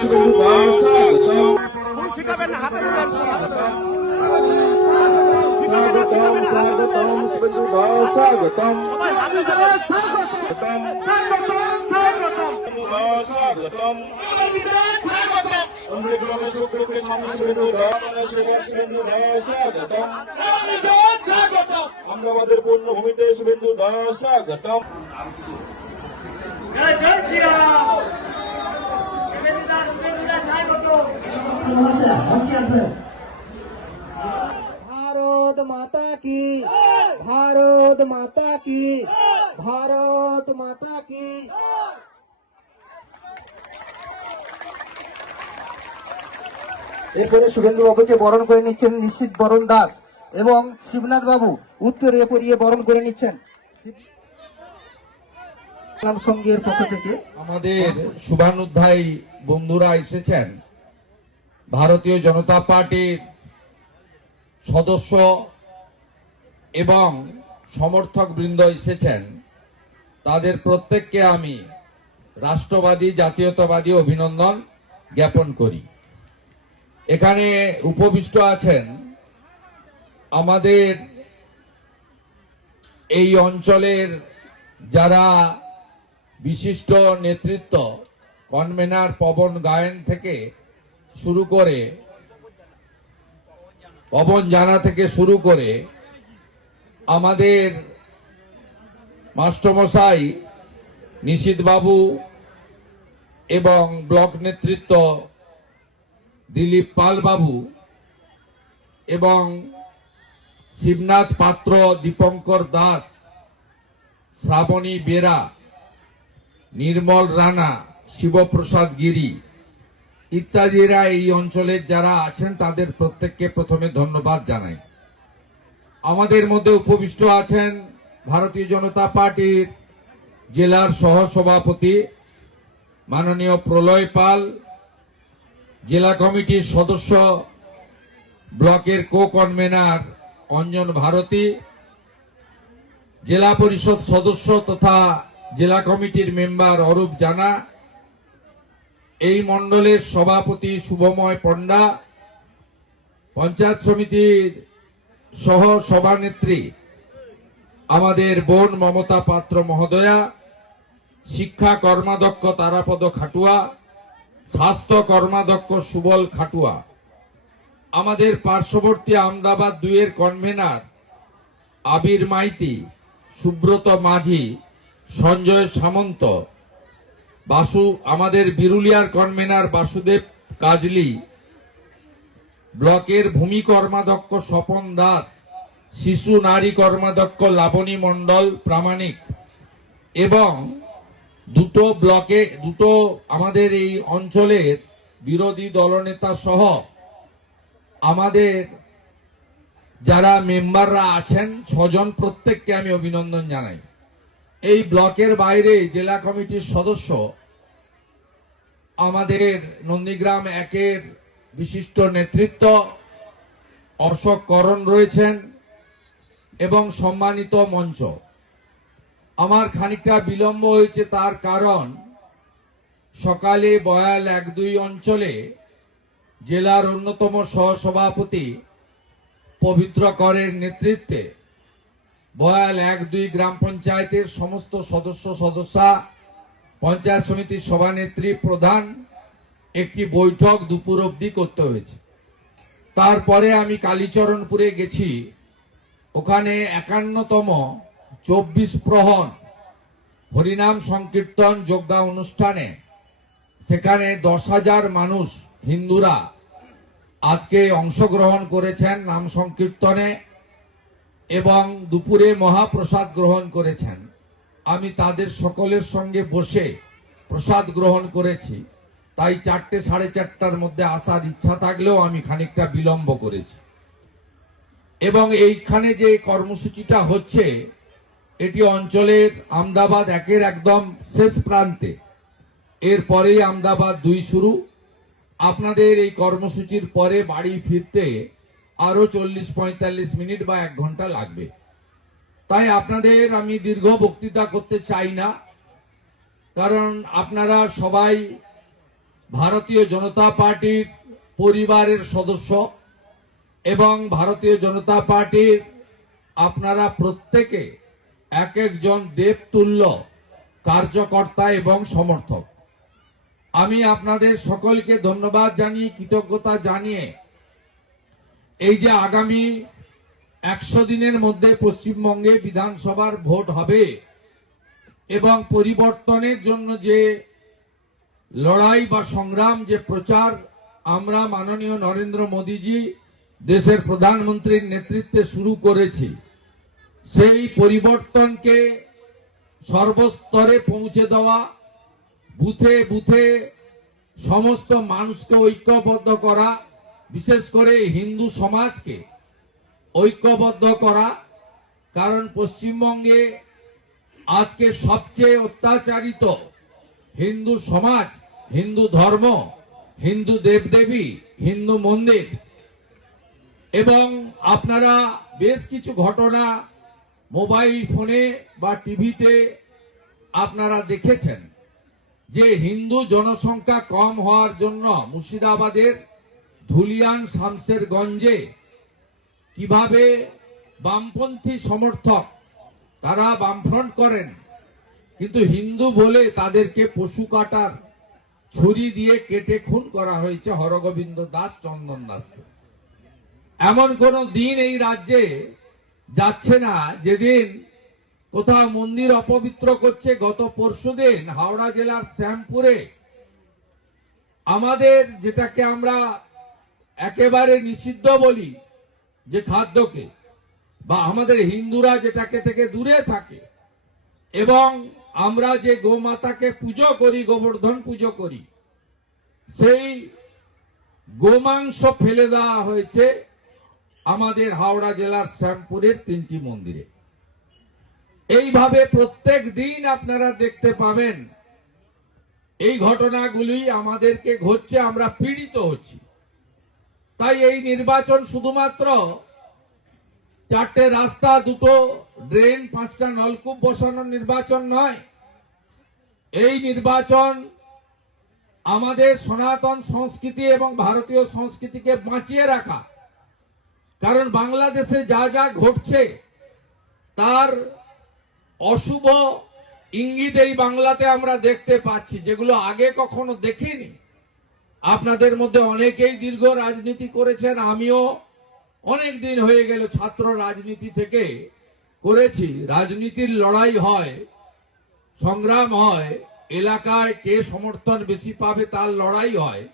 শুভেন্দু দাস স্বাগতম স্বাগতম শুভেন্দু দাস স্বাগতম স্বাগতম গ্রামের সূত্রকে সামনে শুভেন্দু দাস স্বাগতম আমরাবাদের পূর্ণভূমিতে শুভেন্দু দাস স্বাগতম জয় জয় শ্রীরাম। भारत माता की, भारत माता की, भारत माता की। এরপরে শুভেন্দু বাবুকে বরণ করে নিচ্ছেন নিশ্চিত বরণ দাস এবং শিবনাথ বাবু উত্তরে পরিয়ে বরণ করে নিচ্ছেন সংঘের পক্ষ থেকে। আমাদের শুভানুধ্যায়ী বন্ধুরা এসেছেন, ভারতীয় জনতা পার্টির সদস্য এবং সমর্থক বৃন্দ এসেছেন, তাদের প্রত্যেককে আমি রাষ্ট্রবাদী জাতীয়তাবাদী অভিনন্দন জ্ঞাপন করি। এখানে উপবিষ্ট আছেন আমাদের এই অঞ্চলের যারা বিশিষ্ট নেতৃত্ব, কনভেনার পবন গায়েন থেকে শুরু করে, পবন জানা থেকে শুরু করে আমাদের মাস্টারমশাই নিশীথ বাবু এবং ব্লক নেতৃত্ব দিলীপ পাল বাবু এবং শিবনাথ পাত্র, দীপঙ্কর দাস, শ্রাবণী বেরা, নির্মল রানা, শিবপ্রসাদ গিরি ইত্যাদিরা এই অঞ্চলের যারা আছেন তাদের প্রত্যেককে প্রথমে ধন্যবাদ জানাই। আমাদের মধ্যে উপবিষ্ট আছেন ভারতীয় জনতা পার্টির জেলার সহসভাপতি মাননীয় প্রলয় পাল, জেলা কমিটির সদস্য ব্লকের কো কনভেনার অঞ্জন ভারতী, জেলা পরিষদ সদস্য তথা জেলা কমিটির মেম্বার অরূপ জানা, এই মণ্ডলের সভাপতি শুভময় পণ্ডা, পঞ্চায়েত সমিতির সহ সভানেত্রী আমাদের বোন মমতা পাত্র মহোদয়া, শিক্ষা কর্মাধ্যক্ষ তারাপদ খাটুয়া, স্বাস্থ্য কর্মাধ্যক্ষ সুবল খাটুয়া, আমাদের পার্শ্ববর্তী আমদাবাদ 2 এর কনভেনার আবির মাইতি, সুব্রত মাঝি, সঞ্জয় সামন্ত, আমাদের বিরুলিয়ার কনভেনার বাসুদেব কাজলি, ব্লকের ভূমি কর্মাধ্যক্ষ স্বপন দাস, শিশু নারী কর্মাধ্যক্ষ লাবণী মণ্ডল প্রামাণিক এবং দুটো আমাদের এই অঞ্চলের বিরোধী দলনেতা সহ আমাদের যারা মেম্বাররা আছেন 6 জন, প্রত্যেককে আমি অভিনন্দন জানাই। এই ব্লকের বাইরে জেলা কমিটির সদস্য আমাদের নন্দীগ্রাম 1-এর বিশিষ্ট নেতৃত্ব অশোক করণ রয়েছেন এবং সম্মানিত মঞ্চ। আমার খানিকটা বিলম্ব হয়েছে, তার কারণ সকালে বয়াল 1-2 অঞ্চলে জেলার অন্যতম সহসভাপতি পবিত্র করের নেতৃত্বে বয়াল 1-2 গ্রাম পঞ্চায়েতের সমস্ত সদস্যা, পঞ্চায়েত সমিতির সভানেত্রী, প্রধান একটি বৈঠক দুপুর অবধি করতে হয়েছে। তারপরে আমি কালীচরণপুরে গেছি, ওখানে 51তম 24 প্রহর হরিনাম সংকীর্তন যজ্ঞা অনুষ্ঠানে সেখানে 10,000 মানুষ হিন্দুরা আজকে অংশগ্রহণ করেছেন নাম সংকীর্তনে এবং দুপুরে মহাপ্রসাদ গ্রহণ করেছেন। আমি তাদের সকলের সঙ্গে বসে প্রসাদ গ্রহণ করেছি, তাই 4টে সাড়ে 4টার মধ্যে আসার ইচ্ছা থাকলেও আমি খানিকটা বিলম্ব করেছি। এবং এইখানে যে কর্মসূচিটা হচ্ছে এটি অঞ্চলের আমদাবাদ 1-এর একদম শেষ প্রান্তে, এরপরেই আমদাবাদ 2 শুরু। আপনাদের এই কর্মসূচির পরে বাড়ি ফিরতে আরো 40-45 মিনিট বা 1 ঘন্টা লাগবে। তাই আপনাদের আমি দীর্ঘ বক্তৃতা করতে চাই না, কারণ আপনারা সবাই ভারতীয় জনতা পার্টির পরিবারের সদস্য এবং ভারতীয় জনতা পার্টির আপনারা প্রত্যেকে এক একজন দেবতুল্য কার্যকর্তা এবং সমর্থক। আমি আপনাদের সকলকে ধন্যবাদ জানিয়ে কৃতজ্ঞতা জানিয়ে এই যে আগামী 100 দিনের মধ্যে পশ্চিমবঙ্গে বিধানসভার ভোট হবে এবং পরিবর্তনের জন্য যে লড়াই বা সংগ্রাম, যে প্রচার আমরা মাননীয় নরেন্দ্র মোদীজি দেশের প্রধানমন্ত্রীর নেতৃত্বে শুরু করেছি, সেই পরিবর্তনকে সর্বস্তরে পৌঁছে দেওয়া, বুথে বুথে সমস্ত মানুষকে ঐক্যবদ্ধ করা, বিশেষ করে হিন্দু সমাজকে ঐক্যবদ্ধ করা। কারণ পশ্চিমবঙ্গে আজকে সবচেয়ে অত্যাচারিত হিন্দু সমাজ, হিন্দু ধর্ম, হিন্দু দেবদেবী, হিন্দু মন্দির। এবং আপনারা বেশ কিছু ঘটনা মোবাইল ফোনে বা টিভিতে আপনারা দেখেছেন যে হিন্দু জনসংখ্যা কম হওয়ার জন্য মুর্শিদাবাদের ধুলিয়ান শামশেরগঞ্জে কিভাবে বামপন্থী সমর্থক তারা বামফ্রন্ট করেন, কিন্তু হিন্দু বলে তাদেরকে পশু কাটার ছুরি দিয়ে কেটে খুন করা হয়েছে হরগোবিন্দ দাস, চন্দন দাসকে। এমন কোন দিন এই রাজ্যে যাচ্ছে না যেদিন কোথাও মন্দির অপবিত্র করছে। গত পরশুদিন হাওড়া জেলার শ্যামপুরে আমাদের যেটাকে আমরা একেবারে নিষিদ্ধ বলি যে খাদ্যকে, বা আমাদের হিন্দুরা যেটাকে থেকে দূরে থাকে, এবং আমরা যে গোমাতাকে পুজো করি, গোবর্ধন পুজো করি, সেই গোমাংস ফেলে দেওয়া হয়েছে আমাদের হাওড়া জেলার শ্যামপুরের 3টি মন্দিরে। এইভাবে প্রত্যেক দিন আপনারা দেখতে পাবেন এই ঘটনাগুলি আমাদেরকে ঘটছে, আমরা পীড়িত হচ্ছি। তাই এই নির্বাচন শুধুমাত্র 4টে রাস্তা, 2টো ড্রেন, 5টা নলকূপ বসানোর নির্বাচন নয়। এই নির্বাচন আমাদের সনাতন সংস্কৃতি এবং ভারতীয় সংস্কৃতিকে বাঁচিয়ে রাখা। কারণ বাংলাদেশে যা যা ঘটছে তার অশুভ ইঙ্গিত এই বাংলাতে আমরা দেখতে পাচ্ছি, যেগুলো আগে কখনো দেখিনি। আপনাদের মধ্যে অনেকেই দীর্ঘ রাজনীতি করেছেন, আমিও অনেক দিন হয়ে গেল ছাত্র রাজনীতি থেকে করেছি। রাজনীতির লড়াই হয়, সংগ্রাম হয়, এলাকায় কে সমর্থন বেশি পাবে তার লড়াই হয়,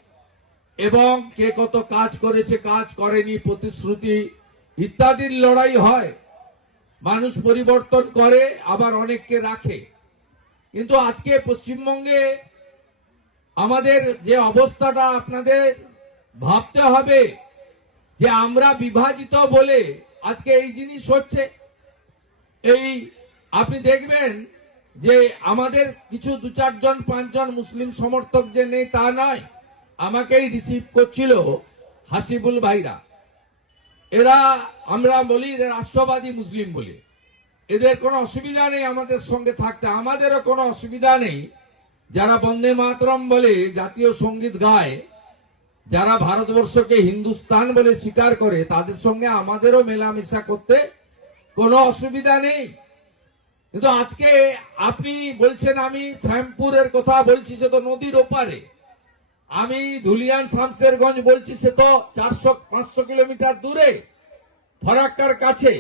এবং কে কত কাজ করেছে, কাজ করেনি, প্রতিশ্রুতি ইত্যাদির লড়াই হয়। মানুষ পরিবর্তন করে, আবার অনেককে রাখে। কিন্তু আজকে পশ্চিমবঙ্গে আমাদের যে অবস্থাটা আপনাদের ভাবতে হবে যে আমরা বিভাজিত বলে আজকে এই জিনিস হচ্ছে। এই আপনি দেখবেন যে আমাদের কিছু 2-4 জন 5 জন মুসলিম সমর্থক যে নেই তা নয়, আমাকেই রিসিভ করছিল হাসিবুল ভাইরা। এরা, আমরা বলি রাষ্ট্রবাদী মুসলিম বলে, এদের কোনো অসুবিধা নেই আমাদের সঙ্গে থাকতে, আমাদেরও কোনো অসুবিধা নেই। যারা বন্দে মাতরম বলে জাতীয় সঙ্গীত গায়, যারা ভারতবর্ষকে হিন্দুস্তান বলে স্বীকার করে, তাদের সঙ্গে আমাদেরও মেলামেশা করতে কোনো অসুবিধা নেই। কিন্তু আজকে আপনি বলছেন আমি শ্যামপুরের কথা বলছি, সে তো নদীর ওপারে। আমি ধুলিয়ান শামশেরগঞ্জ বলছি, সে তো 400-500 কিলোমিটার দূরে, ফরাক্কার কাছে।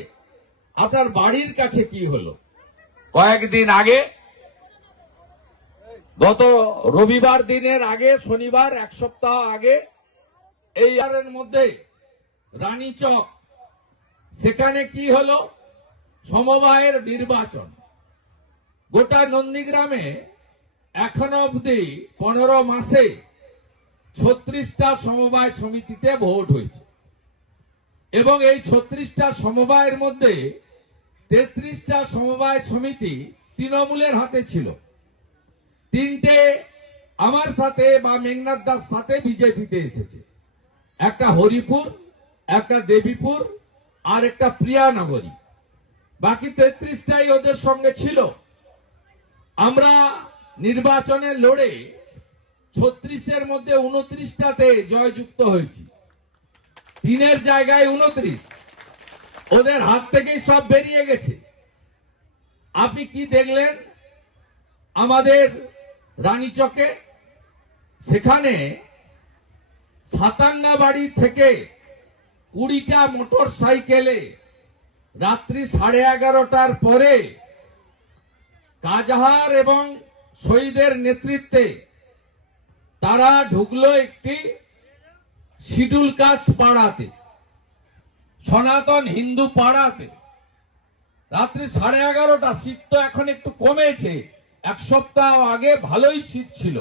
আপনার বাড়ির কাছে কি হলো? কয়েকদিন আগে, গত রবিবার দিনের আগে, শনিবার 1 সপ্তাহ আগে, এই এর মধ্যে রানীচক, সেখানে কি হলো? সমবায়ের নির্বাচন। গোটা নন্দীগ্রামে এখনো অবধি 15 মাসে 36টা সমবায় সমিতিতে ভোট হয়েছে, এবং এই 36টা সমবায়ের মধ্যে 33টা সমবায় সমিতি তৃণমূলের হাতে ছিল। 3টে আমার সাথে বা মেঘনাথ দাস সাথে বিজেপিতে এসেছে, একটা হরিপুর, একটা দেবীপুর, আর একটা প্রিয়ানগরী। বাকি 33টাই ওদের সঙ্গে ছিল। আমরা নির্বাচনে লড়ে 36-এর মধ্যে 29টাতে জয়যুক্ত হয়েছি, 3-এর জায়গায় 29। ওদের হাত থেকেই সব বেরিয়ে গেছে। আপনি কি দেখলেন আমাদের রানীচকে? সেখানে সাতাঙ্গাবাড়ি থেকে 20টা মোটর সাইকেলে রাত্রি 11:30টার পরে কাজাহার এবং শহীদের নেতৃত্বে তারা ঢুকলো একটি শিডিউল কাস্ট পাড়াতে, সনাতন হিন্দু পাড়াতে। রাত্রি 11:30টা। শীত তো এখন একটু কমেছে, এক সপ্তাহ আগে ভালোই শীত ছিল।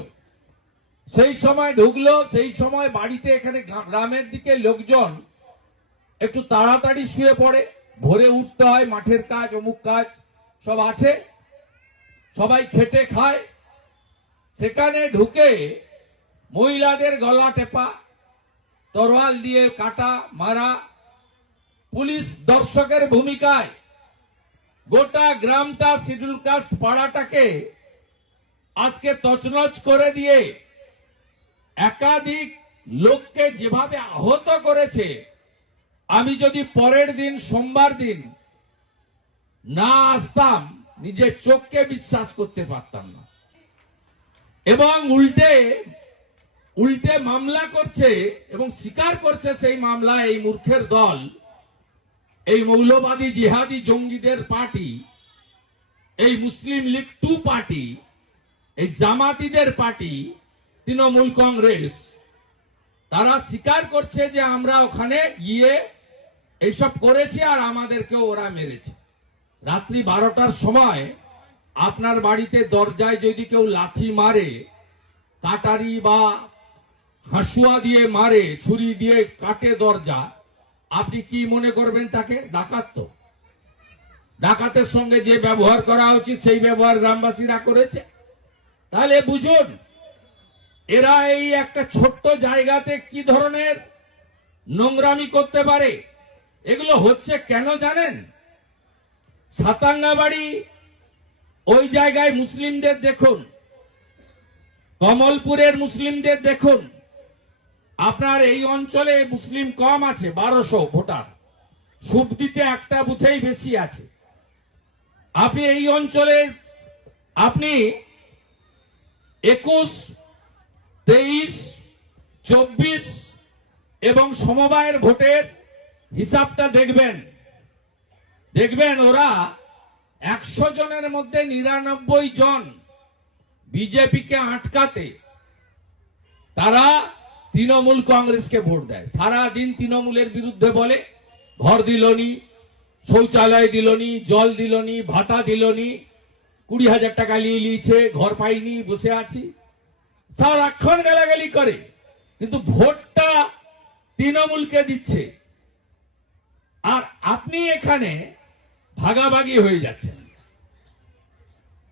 সেই সময় ঢুকলো, সেই সময় বাড়িতে এখানে গ্রামের দিকে লোকজন একটু তাড়াতাড়ি শুয়ে পড়ে, ভোরে উঠতে হয়, মাঠের কাজ অমুক কাজ সব আছে, সবাই খেটে খায়। সেখানে ঢুকে মহিলাদের গলা টেপা, তরোয়াল দিয়ে কাটা মারা, পুলিশ দর্শকের ভূমিকায় গোটা গ্রামটা শিডিউল কাস্ট পাড়াটাকে আজকে তছনছ করে দিয়ে একাধিক লোককে যেভাবে আহত করেছে, আমি যদি পরের দিন সোমবার দিন না আসতাম নিজের চোখকে বিশ্বাস করতে পারতাম না। এবং উল্টে মামলা করছে এবং স্বীকার করছে সেই মামলা এই মূর্খের দল, এই মৌলবাদী জিহাদি জঙ্গিদের পার্টি, এই মুসলিম লীগ 2 পার্টি, এই জামাতিদের পার্টি, তৃণমূল কংগ্রেস, তারা স্বীকার করছে যে আমরা ওখানে গিয়ে এইসব করেছি আর আমাদেরকে ওরা মেরেছে। রাত্রি 12টার সময় আপনার বাড়িতে দরজায় যদি কেউ লাথি মারে, কাটারি বা হাসুয়া দিয়ে মারে, ছুরি দিয়ে কাটে দরজা, আপনি কি মনে করবেন তাকে ডাকাত? তো ডাকাতের সঙ্গে যে ব্যবহার করা উচিত সেই ব্যবহার গ্রামবাসীরা করেছে। তাহলে বুঝুন এরা এই একটা ছোট্ট জায়গাতে কি ধরনের নোংরামি করতে পারে। এগুলো হচ্ছে কেন জানেন? সাতাঙ্গাবাড়ি ওই জায়গায় মুসলিমদের দেখুন, কমলপুরের মুসলিমদের দেখুন। আপনার এই অঞ্চলে মুসলিম কম আছে, 1200 ভোটার, সুবদিতে একটা বুথেই বেশি আছে। আপনি এই অঞ্চলে আপনি 21, 23, 24 এবং সমবায়ের ভোটের হিসাবটা দেখবেন ওরা 100 জনের মধ্যে 99 জন বিজেপিকে আটকাতে তারা তৃণমূল কংগ্রেসকে ভোট দেয়। সারাদিন তৃণমূলের বিরুদ্ধে বলে, ঘর দিলনি, শৌচালয় দিলনি, জল দিলনি, ভাতা দিলনি, 20,000 টাকা নিয়েছে, ঘর পাইনি, বসে আছি, সারাক্ষণ গালাগালি করে, কিন্তু ভোটটা তৃণমূলকে দিচ্ছে। আর আপনি এখানে ভাগাভাগি হয়ে যাচ্ছেন।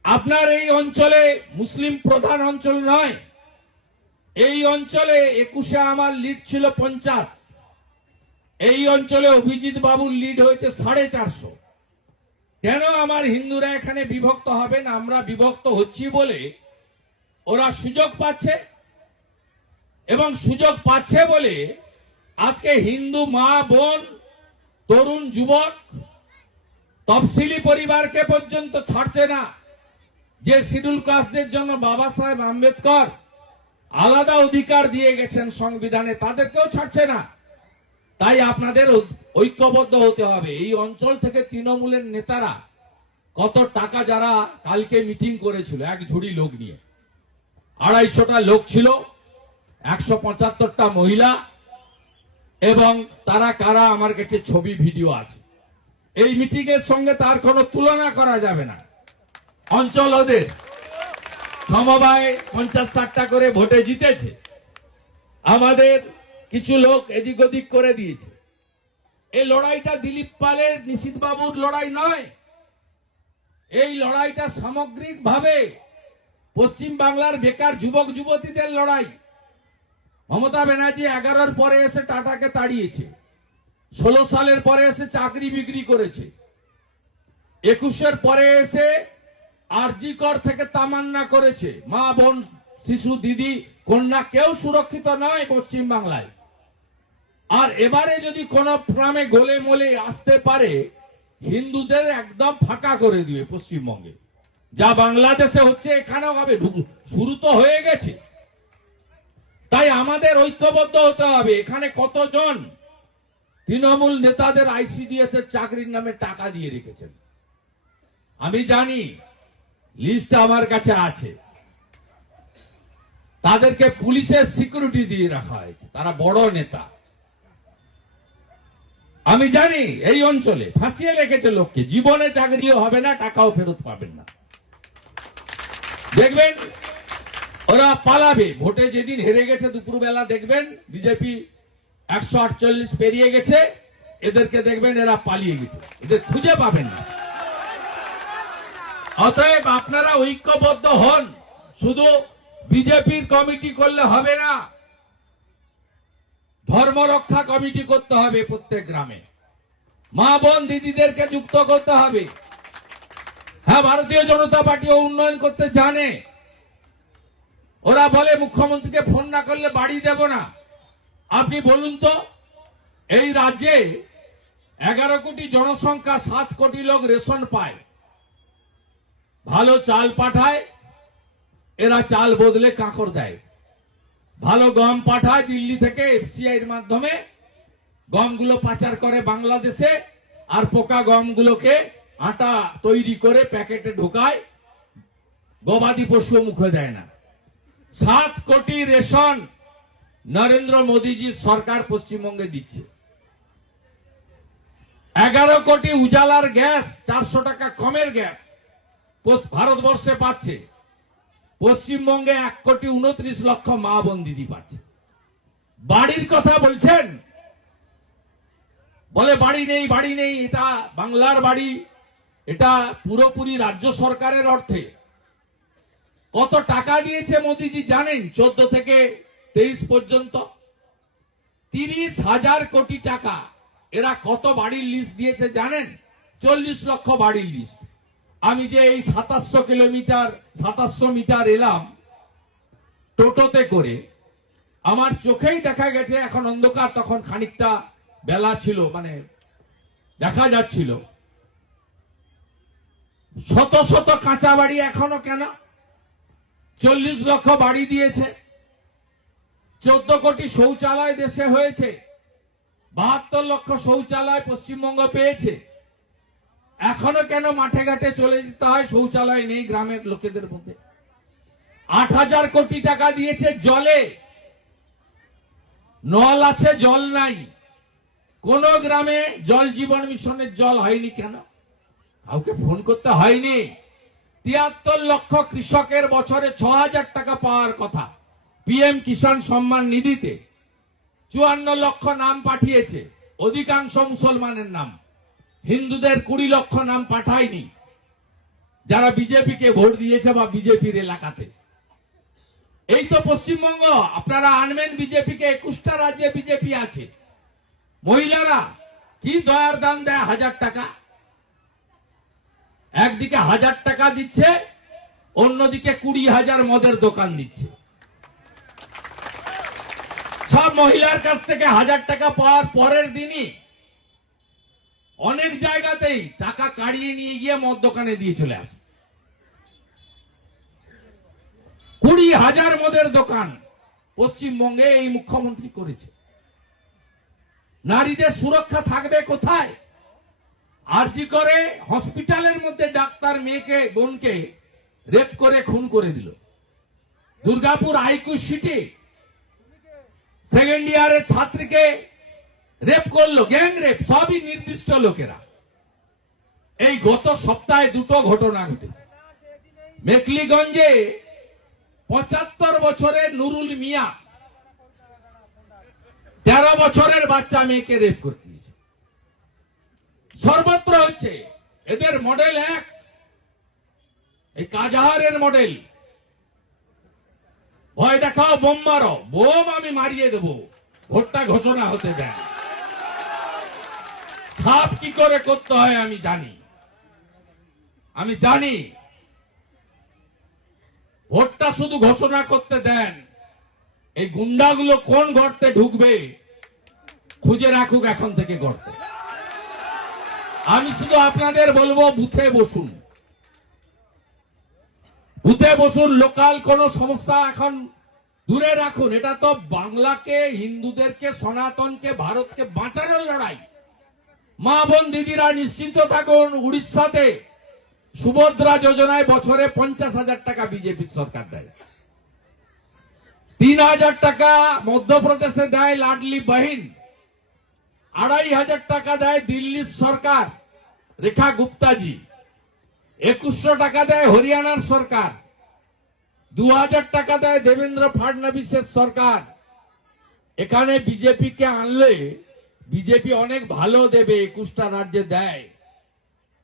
আপনার এই অঞ্চলে মুসলিম প্রধান অঞ্চল নয়, এই অঞ্চলে 21-এ আমার লিড ছিল 50, এই অঞ্চলে অভিজিৎ বাবুর লিড হয়েছে 450। কেন আমার হিন্দুরা এখানে বিভক্ত হবেন? আমরা বিভক্ত হচ্ছি বলে ওরা সুযোগ পাচ্ছে, এবং সুযোগ পাচ্ছে বলে আজকে হিন্দু মা বোন, তরুণ যুবক, তফসিলি পরিবারকে পর্যন্ত ছাড়ছে না। যে শিডিউল কাস্টদের জন্য বাবা সাহেব আম্বেদকর আলাদা অধিকার দিয়ে গেছেন সংবিধানে, তাদেরকেও ছাড়ছে না। তাই আপনাদের ঐক্যবদ্ধ হতে হবে। এই অঞ্চল থেকে তৃণমূলের নেতারা কত টাকা, যারা কালকে মিটিং করেছিল এক ঝুড়ি লোক নিয়ে, 250টা লোক ছিল, 175টা মহিলা, এবং তারা কারা আমার কাছে ছবি ভিডিও আছে। এই মিটিং এর সঙ্গে তার কোনো তুলনা করা যাবে না। অঞ্চল ওদের সমবায় 50-60টা করে ভোটে জিতেছে, আমাদের কিছু লোক এদিক ওদিক করে দিয়েছে। এই লড়াইটা দিলীপ পালের, নিশীথ বাবুর লড়াই নয়, এই লড়াইটা সামগ্রিকভাবে পশ্চিম বাংলার বেকার যুবক যুবতীদের লড়াই। মমতা ব্যানার্জি 11-র পরে এসে টাটাকে তাড়িয়েছে, 16 সালের পরে এসে চাকরি বিক্রি করেছে, 21-এর পরে এসে আরজি কর থেকে তামান্না করেছে, মা বোন শিশু, দিদি, কন্যা কেউ সুরক্ষিত নয় পশ্চিম বাংলায়। আর এবারে যদি কোন গ্রামে গোলে মোলে আসতে পারে, হিন্দুদের একদম ফাঁকা করে দিবে পশ্চিমবঙ্গে। যা বাংলাদেশে হচ্ছে এখানেও হবে, শুরু তো হয়ে গেছে। তাই আমাদের ঐক্যবদ্ধ হতে হবে। এখানে কতজন তৃণমূল নেতাদের আইসিডিএস এর চাকরির নামে টাকা দিয়ে রেখেছেন আমি জানি, লিস্ট আমার কাছে আছে। তাদেরকে পুলিশের সিকিউরিটি দিয়ে রাখা হয়েছে, তারা বড় নেতা। আমি জানি এই অঞ্চলে ফাঁসিয়ে রেখেছে লোককে, জীবনে চাকরিও হবে না, টাকাও ফেরত পাবেন না। দেখবেন ওরা পালাবে। ভোটে যেদিন হেরে গেছে দুপুরবেলা দেখবেন বিজেপি 148 পেরিয়ে গেছে, এদেরকে দেখবেন এরা পালিয়ে গেছে, এদের খুঁজে পাবেন না। অতএব আপনারা ঐক্যবদ্ধ হন। শুধু বিজেপির কমিটি করলে হবে না, ধর্ম রক্ষা কমিটি করতে হবে প্রত্যেক গ্রামে। মা বোন দিদিদেরকে যুক্ত করতে হবে। হ্যাঁ, ভারতীয় জনতা পার্টিও উন্নয়ন করতে জানে। ওরা বলে মুখ্যমন্ত্রীকে ফোন না করলে বাড়ি দেব না। আপনি বলুন তো, এই রাজ্যে 11 কোটি জনসংখ্যা, 7 কোটি লোক রেশন পায়, ভালো চাল পাঠায়, এরা চাল বদলে কাঁকড় দেয়। ভালো গম পাঠায় দিল্লি থেকে এফসিআই এর মাধ্যমে, গমগুলো পাচার করে বাংলাদেশে, আর পোকা গমগুলোকে আটা তৈরি করে প্যাকেটে ঢোকায়, গবাদি পশু মুখে দেয় না। 7 কোটি রেশন নরেন্দ্র মোদীজির সরকার পশ্চিমবঙ্গে দিচ্ছে। 11 কোটি উজালার গ্যাস, 400 টাকা কমের গ্যাস ভারতবর্ষে পাচ্ছে। পশ্চিমবঙ্গে 1 কোটি 29 লক্ষ মা বোন দিদি পাচ্ছে। বাড়ির কথা বলছেন, বলে বাড়ি নেই, বাড়ি নেই। এটা বাংলার বাড়ি, এটা পুরোপুরি রাজ্য সরকারের অর্থে। কত টাকা দিয়েছে মোদীজি জানেন? 14 থেকে 23 পর্যন্ত 30,000 কোটি টাকা। এরা কত বাড়ির লিস্ট দিয়েছে জানেন? 40 লক্ষ বাড়ির লিস্ট। আমি যে এই 2700 মিটার এলাম টোটোতে করে, আমার চোখেই দেখা গেছে, এখন অন্ধকার, তখন খানিকটা বেলা ছিল, মানে দেখা যাচ্ছিল, শত শত কাঁচা বাড়ি এখনো কেন? 40 লক্ষ বাড়ি দিয়েছে। 14 কোটি শৌচালয় দেশে হয়েছে, 72 লক্ষ শৌচালয় পশ্চিমবঙ্গ পেয়েছে। এখনো কেন মাঠে ঘাটে চলে যেতে হয়? শৌচালয় নেই গ্রামের লোকেদের মধ্যে। 8,000 কোটি টাকা দিয়েছে জলে, নল আছে জল নাই। কোন গ্রামে জল জীবন মিশনের জল হয়নি কেন? কাউকে ফোন করতে হয়নি। 73 লক্ষ কৃষকের বছরে 6,000 টাকা পাওয়ার কথা পিএম কিষাণ সম্মান নিধিতে। 54 লক্ষ নাম পাঠিয়েছে, অধিকাংশ মুসলমানের নাম। হিন্দুদের 20 লক্ষ নাম পাঠায়নি, যারা বিজেপিকে ভোট দিয়েছে বা বিজেপির এলাকাতে। এই তো পশ্চিমবঙ্গ। আপনারা আনবেন বিজেপিকে, 21টা রাজ্যে বিজেপি আছে। মহিলারা কি দয়ার দান দেয়? 1000 টাকা। একদিকে 1000 টাকা দিচ্ছে, অন্যদিকে 20,000 মদের দোকান দিচ্ছে। সব মহিলার কাছ থেকে 1000 টাকা পাওয়ার পরের দিনই অনেক জায়গাতেই টাকা কাড়িয়ে নিয়ে গিয়ে মদ দোকানে দিয়ে চলে আসে। 20,000 মদের দোকান পশ্চিমবঙ্গে এই মুখ্যমন্ত্রী করেছে। নারীদের সুরক্ষা থাকবে কোথায়? আরজি করে হসপিটালের মধ্যে ডাক্তার মেয়েকে, বোনকে রেপ করে খুন করে দিল। দুর্গাপুর আইকিউ সিটি সেকেন্ড ইয়ারের ছাত্রীকে রেপ করলো, গ্যাং রেপ, সবই নির্দিষ্ট লোকেরা। এই গত সপ্তাহে 2টো ঘটনা ঘটেছে। মেকলিগঞ্জে 75 বছরের নুরুল মিয়া 13 বছরের বাচ্চা মেয়েকে রেপ করতে দিয়েছে। সর্বত্র হচ্ছে। এদের মডেল এক, এই কাজাহারের মডেল। ভয় দেখাও, বোম মারো, বোম আমি মারিয়ে দেব, ভোটটা ঘোষণা হতে দেন। সাপ কি করে করতে হয় আমি জানি। ভোটটা শুধু ঘোষণা করতে দেন, এই গুন্ডাগুলো কোন গর্তে ঢুকবে খুঁজে রাখুক এখন থেকে গর্তে। আমি শুধু আপনাদের বলবো, বুথে বসুন, বুথে বসুন। লোকাল কোন সমস্যা এখন দূরে রাখুন। এটা তো বাংলাকে, হিন্দুদেরকে, সনাতনকে, ভারতকে বাঁচানোর লড়াই। মা বোন দিদিরা নিশ্চিন্ত থাকুন, উড়িষ্যাতে সুভদ্রা যোজনায় বছরে 50,000 টাকা বিজেপি সরকার দেয়, 3,000 টাকা মধ্যপ্রদেশে দেয় লাডলি বহিন, 2,500 টাকা দেয় দিল্লির সরকার রেখা গুপ্তাজি, 2,100 টাকা দেয় হরিয়ানার সরকার, 2,000 টাকা দেয় দেবেন্দ্র ফাডনবিসের সরকার। এখানে বিজেপিকে আনলে বিজেপি অনেক ভালো দেবে, 21টা রাজ্যে দেয়।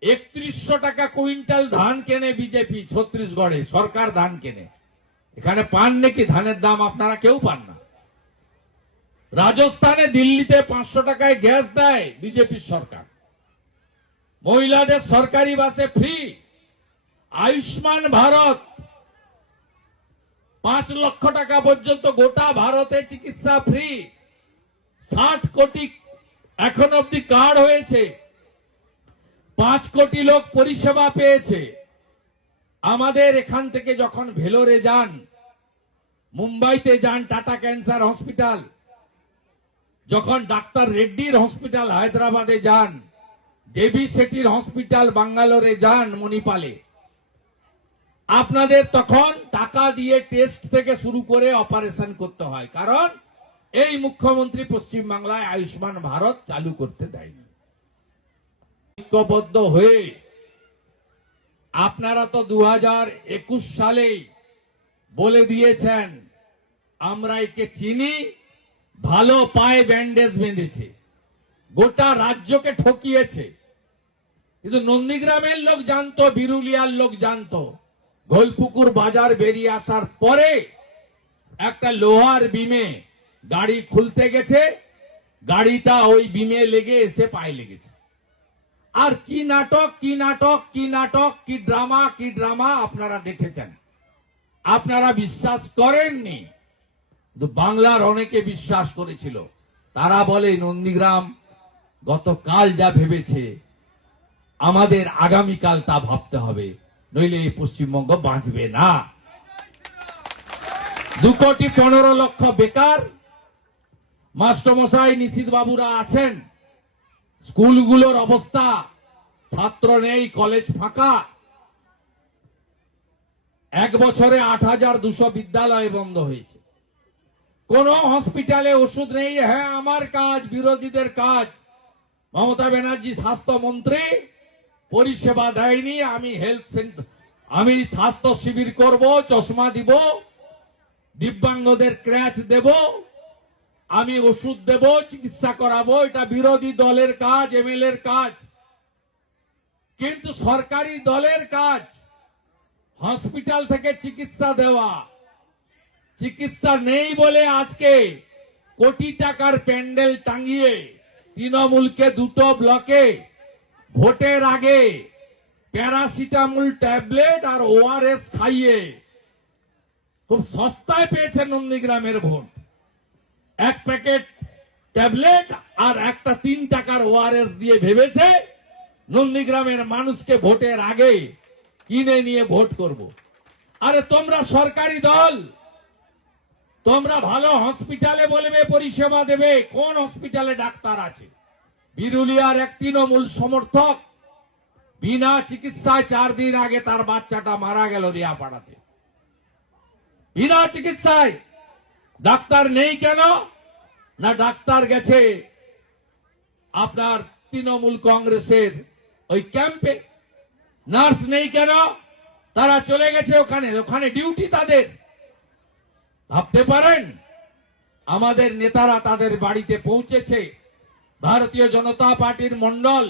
3100 টাকা কুইন্টাল ধান কেনে বিজেপি ছত্তিশগড়ে, সরকার ধান কেনে। এখানে পান নাকি ধানের দাম? আপনারা কেউ পান না। রাজস্থানে, দিল্লিতে 500 টাকায় গ্যাস দেয় বিজেপির সরকার। মহিলাদের সরকারি বাসে ফ্রি। আয়ুষ্মান ভারত, 5 লক্ষ টাকা পর্যন্ত গোটা ভারতে চিকিৎসা ফ্রি। 60 কোটি এখন অব্দি কার্ড হয়েছে, 5 কোটি লোক পরিষেবা পেয়েছে। আমাদের এখান থেকে যখন ভেলোরে যান, মুম্বাইতে যান টাটা ক্যান্সার হসপিটাল, যখন ডাক্তার রেড্ডির হসপিটাল হায়দ্রাবাদে যান, দেবী শেঠির হসপিটাল বাঙ্গালোরে যান, মণিপালে, আপনাদের তখন টাকা দিয়ে টেস্ট থেকে শুরু করে অপারেশন করতে হয়। কারণ এই মুখ্যমন্ত্রী পশ্চিমবাংলায় আয়ুষ্মান ভারত চালু করতে দেয়নি। ঐক্যবদ্ধ হয়ে আপনারা তো 2021 সালেই বলে দিয়েছেন আমরা একে চিনি, ভালো পায়ে ব্যান্ডেজ বেঁধেছে, গোটা রাজ্যকে ঠকিয়েছে। কিন্তু নন্দীগ্রামের লোক জানতো, বিরুলিয়ার লোক জানতো, গোলপুকুর বাজার বেরিয়ে আসার পরে একটা লোহার বিমে গাড়ি খুলতে গেছে, গাড়িটা ওই বিমে লেগে এসে পায়ে লেগেছে। আর কি নাটক, কি নাটক, কি নাটক, কি ড্রামা, কি ড্রামা আপনারা দেখেছেন। আপনারা বিশ্বাস করেননি, কিন্তু বাংলার অনেকে বিশ্বাস করেছিল। তারা বলে নন্দীগ্রাম গতকাল যা ভেবেছে আমাদের আগামীকাল তা ভাবতে হবে, নইলে এই পশ্চিমবঙ্গ বাঁচবে না। 2,15,00,000 বেকার। মাস্টারমশাই নিশীথ বাবুরা আছেন, স্কুলগুলোর অবস্থা, ছাত্র নেই, কলেজ ফাঁকা। 1 বছরে 8,200 বিদ্যালয় বন্ধ হয়েছে। কোন হসপিটালে ওষুধ নেই। হ্যাঁ, আমার কাজ, বিরোধীদের কাজ। মমতা ব্যানার্জি স্বাস্থ্যমন্ত্রী, পরিষেবা দেয়নি। আমি হেলথ সেন্টার, আমি স্বাস্থ্য শিবির করব, চশমা দিব, দিব্যাঙ্গদের ক্র্যাচ দেব, আমি ওষুধ দেব, চিকিৎসা করাবো। এটা বিরোধী দলের কাজ, এমএলএর কাজ। কিন্তু সরকারি দলের কাজ হসপিটাল থেকে চিকিৎসা দেওয়া। চিকিৎসা নেই বলে আজকে কোটি টাকার প্যান্ডেল টাঙিয়ে তৃণমূলকে 2টো ব্লকে ভোটের আগে প্যারাসিটামল ট্যাবলেট আর ওআরএস খাইয়ে খুব সস্তায় পেয়েছে নন্দীগ্রামের ভোট। 1 প্যাকেট ট্যাবলেট আর একটা 3 টাকার ওআরএস দিয়ে ভেবেছে নন্দীগ্রামের মানুষকে ভোটের আগে কিনে নিয়ে ভোট করব। আরে তোমরা সরকারি দল, তোমরা ভালো হসপিটালে বলবে পরিষেবা দেবে। কোন হসপিটালে ডাক্তার আছে? বিরুলিয়ার এক তৃণমূল সমর্থক বিনা চিকিৎসায় 4 দিন আগে তার বাচ্চাটা মারা গেল রিয়াপাড়াতে। বিনা চিকিৎসায়। ডাক্তার নেই কেন? না ডাক্তার গেছে আপনার তৃণমূল কংগ্রেসের ওই ক্যাম্পে। নার্স নেই কেন? তারা চলে গেছে ওখানে, ওখানে ডিউটি তাদের। ভাবতে পারেন আমাদের নেতারা তাদের বাড়িতে পৌঁছেছে। ভারতীয় জনতা পার্টির মন্ডল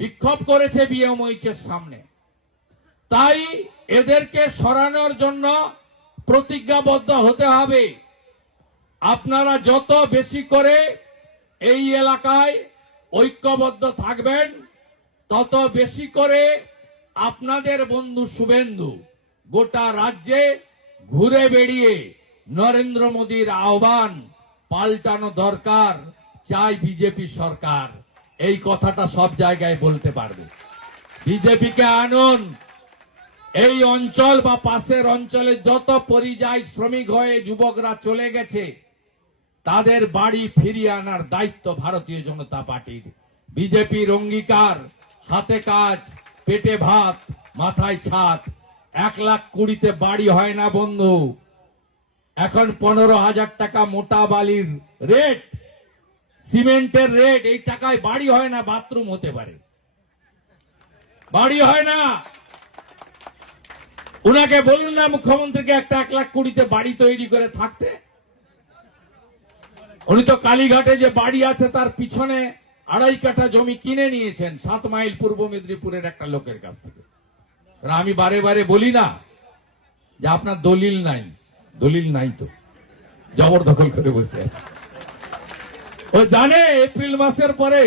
বিক্ষোভ করেছে বিএমওইচের সামনে। তাই এদেরকে সরানোর জন্য প্রতিজ্ঞাবদ্ধ হতে হবে। আপনারা যত বেশি করে এই এলাকায় ঐক্যবদ্ধ থাকবেন, তত বেশি করে আপনাদের বন্ধু শুভেন্দু গোটা রাজ্যে ঘুরে বেড়িয়ে নরেন্দ্র মোদীর আহ্বান পাল্টানো দরকার, চাই বিজেপি সরকার, এই কথাটা সব জায়গায় বলতে পারবে। বিজেপিকে আনুন। এই অঞ্চল বা পাশের অঞ্চলে যত পরিযায়ী শ্রমিক হয়ে যুবকরা চলে গেছে তাদের বাড়ি ফিরিয়ে আনার দায়িত্ব ভারতীয় জনতা পার্টির। বিজেপির অঙ্গীকার, হাতে কাজ, পেটে ভাত, মাথায় ছাদ। 1,20,000-তে বাড়ি হয় না বন্ধু। এখন 15,000 টাকা মোটা বালির রেট, সিমেন্টের রেট, এই টাকায় বাড়ি হয় না, বাথরুম হতে পারে, বাড়ি হয় না। উনাকে বলুন না মুখ্যমন্ত্রীকে একটা 1,20,000-তে বাড়ি তৈরি করে থাকতে। উনি তো কালীঘাটে যে বাড়ি আছে তার পিছনে 2.5 কাঠা জমি কিনে নিয়েছেন 7 মাইল পূর্ব মেদিনীপুরের একটা লোকের কাছ থেকে। আমি বারে বারে বলি না যে আপনার দলিল নাই, দলিল নাই তো জবরদখল করে বসে আছে। ও জানে এপ্রিল মাসের পরে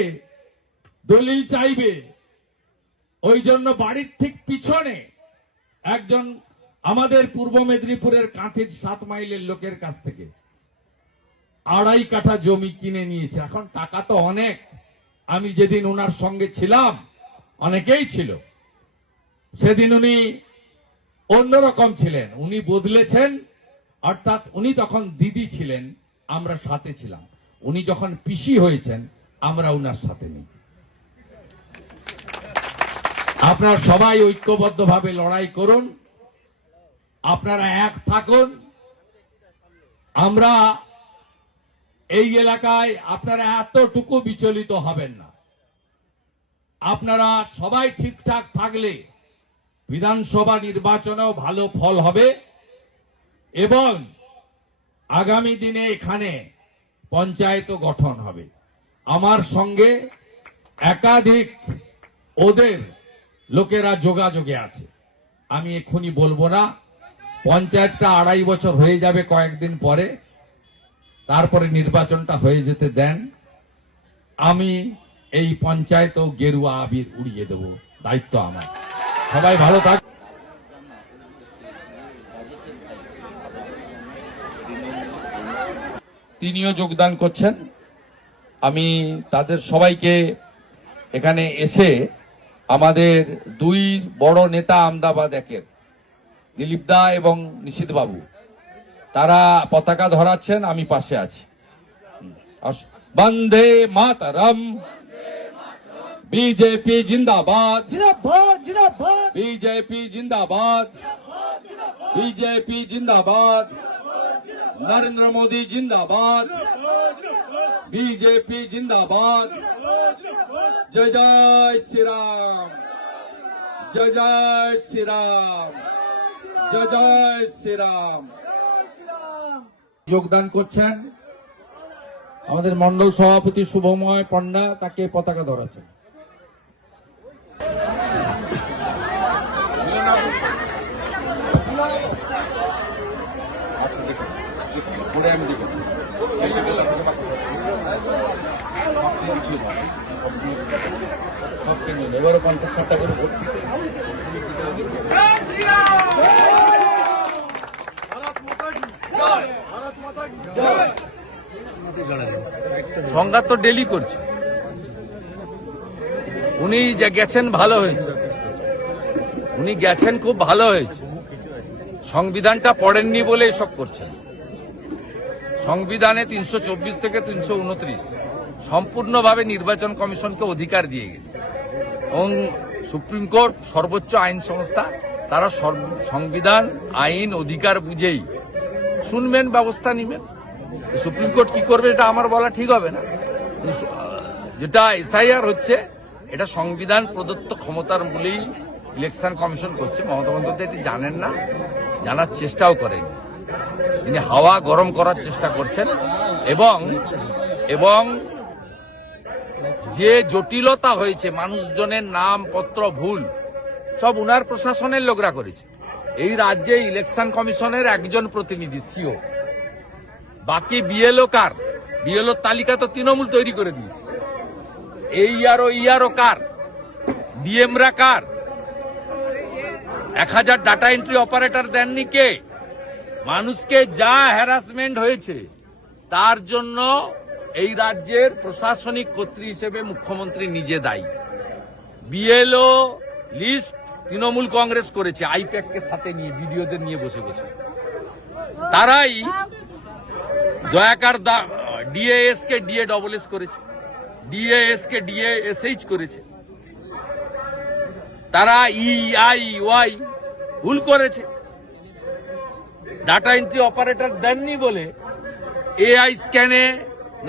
দলিল চাইবে, ওই জন্য বাড়ির ঠিক পিছনে একজন আমাদের পূর্ব মেদিনীপুরের কাঁথির 7 মাইলের লোকের কাছ থেকে 2.5 কাঠা জমি কিনে নিয়েছে। এখন টাকা তো অনেক। আমি যেদিন ওনার সঙ্গে ছিলাম, অনেকেই ছিল, সেদিন উনি অন্যরকম ছিলেন, উনি বদলেছেন। অর্থাৎ উনি তখন দিদি ছিলেন, আমরা সাথে ছিলাম। উনি যখন পিসি হয়েছেন, আমরা ওনার সাথে নেই। আপনারা সবাই ঐক্যবদ্ধভাবে লড়াই করুন, আপনারা এক থাকুন। আমরা এই এলাকায় আপনারা এতটুকু বিচলিত হবেন না। আপনারা সবাই ঠিকঠাক থাকলে বিধানসভা নির্বাচনেও ভালো ফল হবে এবং আগামী দিনে এখানে পঞ্চায়েতও গঠন হবে। আমার সঙ্গে একাধিক ওদের লোকেরা যোগাযোগে আছে, আমি এক্ষুনি বলবো না। পঞ্চায়েতটা 2.5 বছর হয়ে যাবে কয়েকদিন পরে, তারপরে নির্বাচনটা হয়ে যেতে দেন। আমি এই পঞ্চায়েত গেরুয়া আবির উড়িয়ে দেব, দায়িত্ব আমার। সবাই ভালো থাক। তিনিও যোগদান করছেন। আমি তাদের সবাইকে এখানে এসে আমাদের 2 বড় নেতা আমদাবাদ একের দিলীপ দা এবং নিশীথ বাবু, তারা পতাকা ধরাচ্ছেন, আমি পাশে আছি। বন্দে মাতরম, বিজেপি জিন্দাবাদ, জিন্দাবাদ জিন্দাবাদ, বিজেপি জিন্দাবাদ, বিজেপি জিন্দাবাদ, নরেন্দ্র মোদী জিন্দাবাদ, বিজেপি জিন্দাবাদ। জয় জয় শ্রীরাম, জয় জয় শ্রীরাম, জয় জয় শ্রীরাম। যোগদান করছেন আমাদের মন্ডল সভাপতি শুভময় পণ্ডা, তাকে পতাকা ধরাচ্ছেন। এবারও 50-60 টাকা করে সংঘাত তো ডেলি করছে। উনি যে গেছেন ভালো হয়েছে, উনি গেছেন খুব ভালো হয়েছে। সংবিধানটা পড়েননি বলে এসব করছেন। সংবিধানে 324 থেকে 329 সম্পূর্ণভাবে নির্বাচন কমিশনকে অধিকার দিয়ে গেছে এবং সুপ্রিম কোর্ট সর্বোচ্চ আইন সংস্থা, তারা সংবিধান আইন অধিকার বুঝেই শুনবেন, ব্যবস্থা নেবেন। সুপ্রিম কোর্ট কি করবে এটা আমার বলা ঠিক হবে না। যেটা এসআইআর হচ্ছে, এটা সংবিধান প্রদত্ত ক্ষমতার বলেই ইলেকশন কমিশন করছে। মমতা বন্দ্যোপাধ্যায় এটি জানেন না, জানার চেষ্টাও করেন। তিনি হাওয়া গরম করার চেষ্টা করছেন এবং যে জটিলতা হয়েছে, মানুষজনের নাম পত্র ভুল, সব উনার প্রশাসনের লোকরা করেছে। এই রাজ্যে ইলেকশন কমিশনের একজন প্রতিনিধি সিও, বাকি বিএলও কার? বিএলও তালিকা তো তৃণমূল তৈরি করে দিয়েছে। এই ইয়ারও কার? ডিএমরা কার? 1000 ডাটা এন্ট্রি অপারেটর দেননি কে? মানুষকে যা হ্যারাসমেন্ট হয়েছে তার জন্য এই রাজ্যের প্রশাসনিক কর্তৃ হিসেবে মুখ্যমন্ত্রী নিজে দায়ী। বিএলও লিস্ট তৃণমূল কংগ্রেস করেছে আইপ্যাককে সাথে নিয়ে, ভিডিওদের নিয়ে বসে বসে। তারাই দয়াকার ডিএএস কে ডিএ ডবল এস করেছে, ডিএএস কে ডিএএসএইচ করেছে, তারা ইআইওয়াই ভুল করেছে। ডাটা এন্ট্রি অপারেটর দেননি বলে এআই স্ক্যানে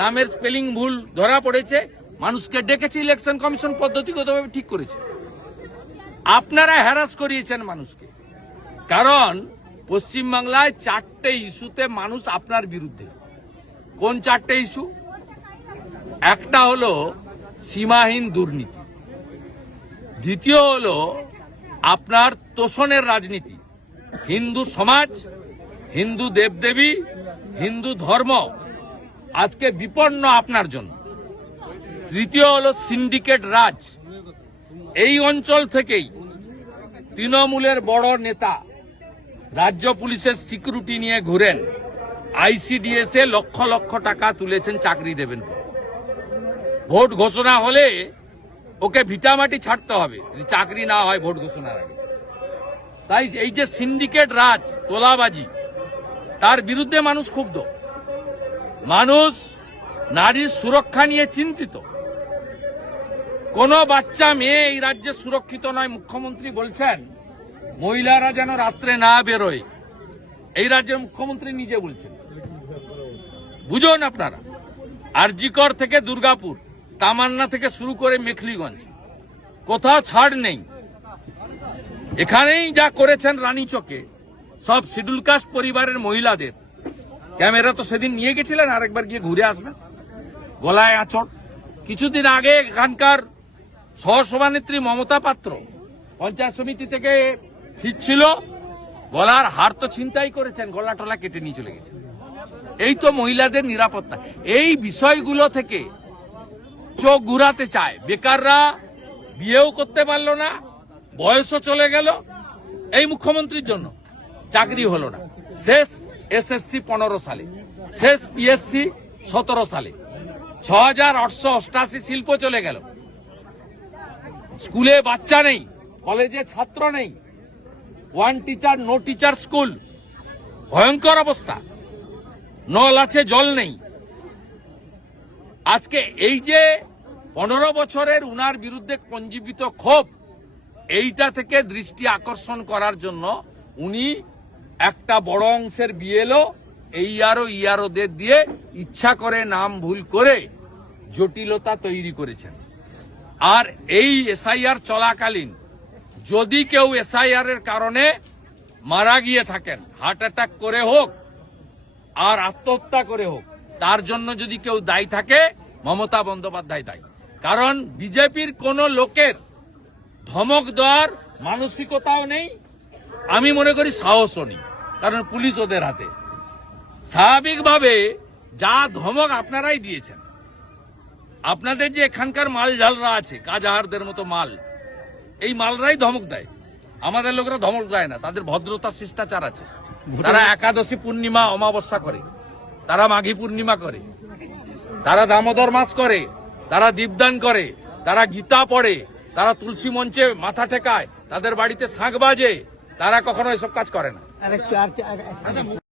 নামের স্পেলিং ভুল ধরা পড়েছে, মানুষকে ডেকেছে, ইলেকশন কমিশন পদ্ধতিগতভাবে ঠিক করেছে। আপনারা হ্যারাস করিয়েছেন মানুষকে, কারণ পশ্চিমবাংলায় 4টে ইস্যুতে মানুষ আপনার বিরুদ্ধে। কোন 4টে ইস্যু? একটা হলো সীমাহীন দুর্নীতি, দ্বিতীয় হলো আপনার তোষণের রাজনীতি, হিন্দু সমাজ, হিন্দু দেবদেবী, হিন্দু ধর্ম আজকে বিপন্ন আপনার জন্য, তৃতীয় হলো সিন্ডিকেট রাজ। এই অঞ্চল থেকেই তৃণমূলের বড় নেতা রাজ্য পুলিশের সিকিউরিটি নিয়ে ঘুরেন, আইসিডিএস এ লক্ষ লক্ষ টাকা তুলেছেন চাকরি দেবেন। ভোট ঘোষণা হলে ওকে ভিটামাটি ছাড়তে হবে যদি চাকরি না হয় ভোট ঘোষণার আগে। তাই এই যে সিন্ডিকেট রাজ, তোলাবাজি, তার বিরুদ্ধে মানুষ ক্ষুব্ধ। মানুষ নারীর সুরক্ষা নিয়ে চিন্তিত। কোন বাচ্চা মেয়ে এই রাজ্যে সুরক্ষিত নয়। মুখ্যমন্ত্রী বলছেন মহিলারা যেন রাত্রে না বেরোয়, এই রাজ্যের মুখ্যমন্ত্রী নিজে বলছেন। বুঝুন আপনারা, আরজিকর থেকে দুর্গাপুর, তামান্না থেকে শুরু করে মেখলিগঞ্জ, কোথাও ছাড় নেই। এখানেই যা করেছেন রানীচকে সব শিডিউল কাস্ট পরিবারের মহিলাদের, ক্যামেরা তো সেদিন নিয়ে গেছিলেন, আরেকবার গিয়ে ঘুরে আসবেন। গলায় আঁচড়। কিছুদিন আগে এখানকার সহসভানেত্রী মমতা পাত্র পঞ্চায়েত সমিতি থেকে ফিরছিল, গলার হার তো ছিনতাই করেছেন, গলা টলা কেটে নিয়ে চলে গেছেন। এই তো মহিলাদের নিরাপত্তা। এই বিষয়গুলো থেকে চোখ ঘুরাতে চায়। বেকাররা বিয়েও করতে পারলো না, বয়সও চলে গেল এই মুখ্যমন্ত্রীর জন্য, চাকরি হলো না। শেষ এসএসসি 15 সালে, শেষ পিএসসি 17 সালে, 6888 শিল্প চলে গেল। স্কুলে বাচ্চা নেই, কলেজে ছাত্র নেই, one teacher no teacher school, ভয়ঙ্কর অবস্থা। নল আছে, জল নেই। আজকে এই যে 15 বছরের উনার বিরুদ্ধে পঞ্জীবিত ক্ষোভ, এইটা থেকে দৃষ্টি আকর্ষণ করার জন্য উনি একটা বড় অংশের বিএলও ইআরওদের দিয়ে ইচ্ছা করে নাম ভুল করে জটিলতা তৈরি করেছেন। আর এই এসআইআর চলাকালীন যদি কেউ এসআইআর এর কারণে মারা গিয়ে থাকেন, হার্ট অ্যাটাক করে হোক আর আত্মহত্যা করে হোক, তার জন্য যদি কেউ দায়ী থাকে, মমতা বন্দ্যোপাধ্যায় দায়ী। কারণ বিজেপির কোন লোকের ধমক দেওয়ার মানসিকতাও নেই, আমি মনে করি সাহসও নেই, কারণ পুলিশ ওদের হাতে। স্বাভাবিকভাবে যা ধমক আপনারাই দিয়েছেন, আপনাদের যে এখানকার মাল ঝালরা আছে, কাজাহারদের মতো মাল, এই মালরাই ধমক দেয়। আমাদের লোকেরা ধমক দেয় না, তাদের ভদ্রতা শিষ্টাচার আছে। তারা একাদশী পূর্ণিমা অমাবস্যা করে, তারা মাঘী পূর্ণিমা করে, তারা দামোদর মাস করে, তারা দীপদান করে, তারা গীতা পড়ে, তারা তুলসী মঞ্চে মাথা ঠেকায়, তাদের বাড়িতে শাঁখ বাজে। তারা কখনো এসব কাজ করে না।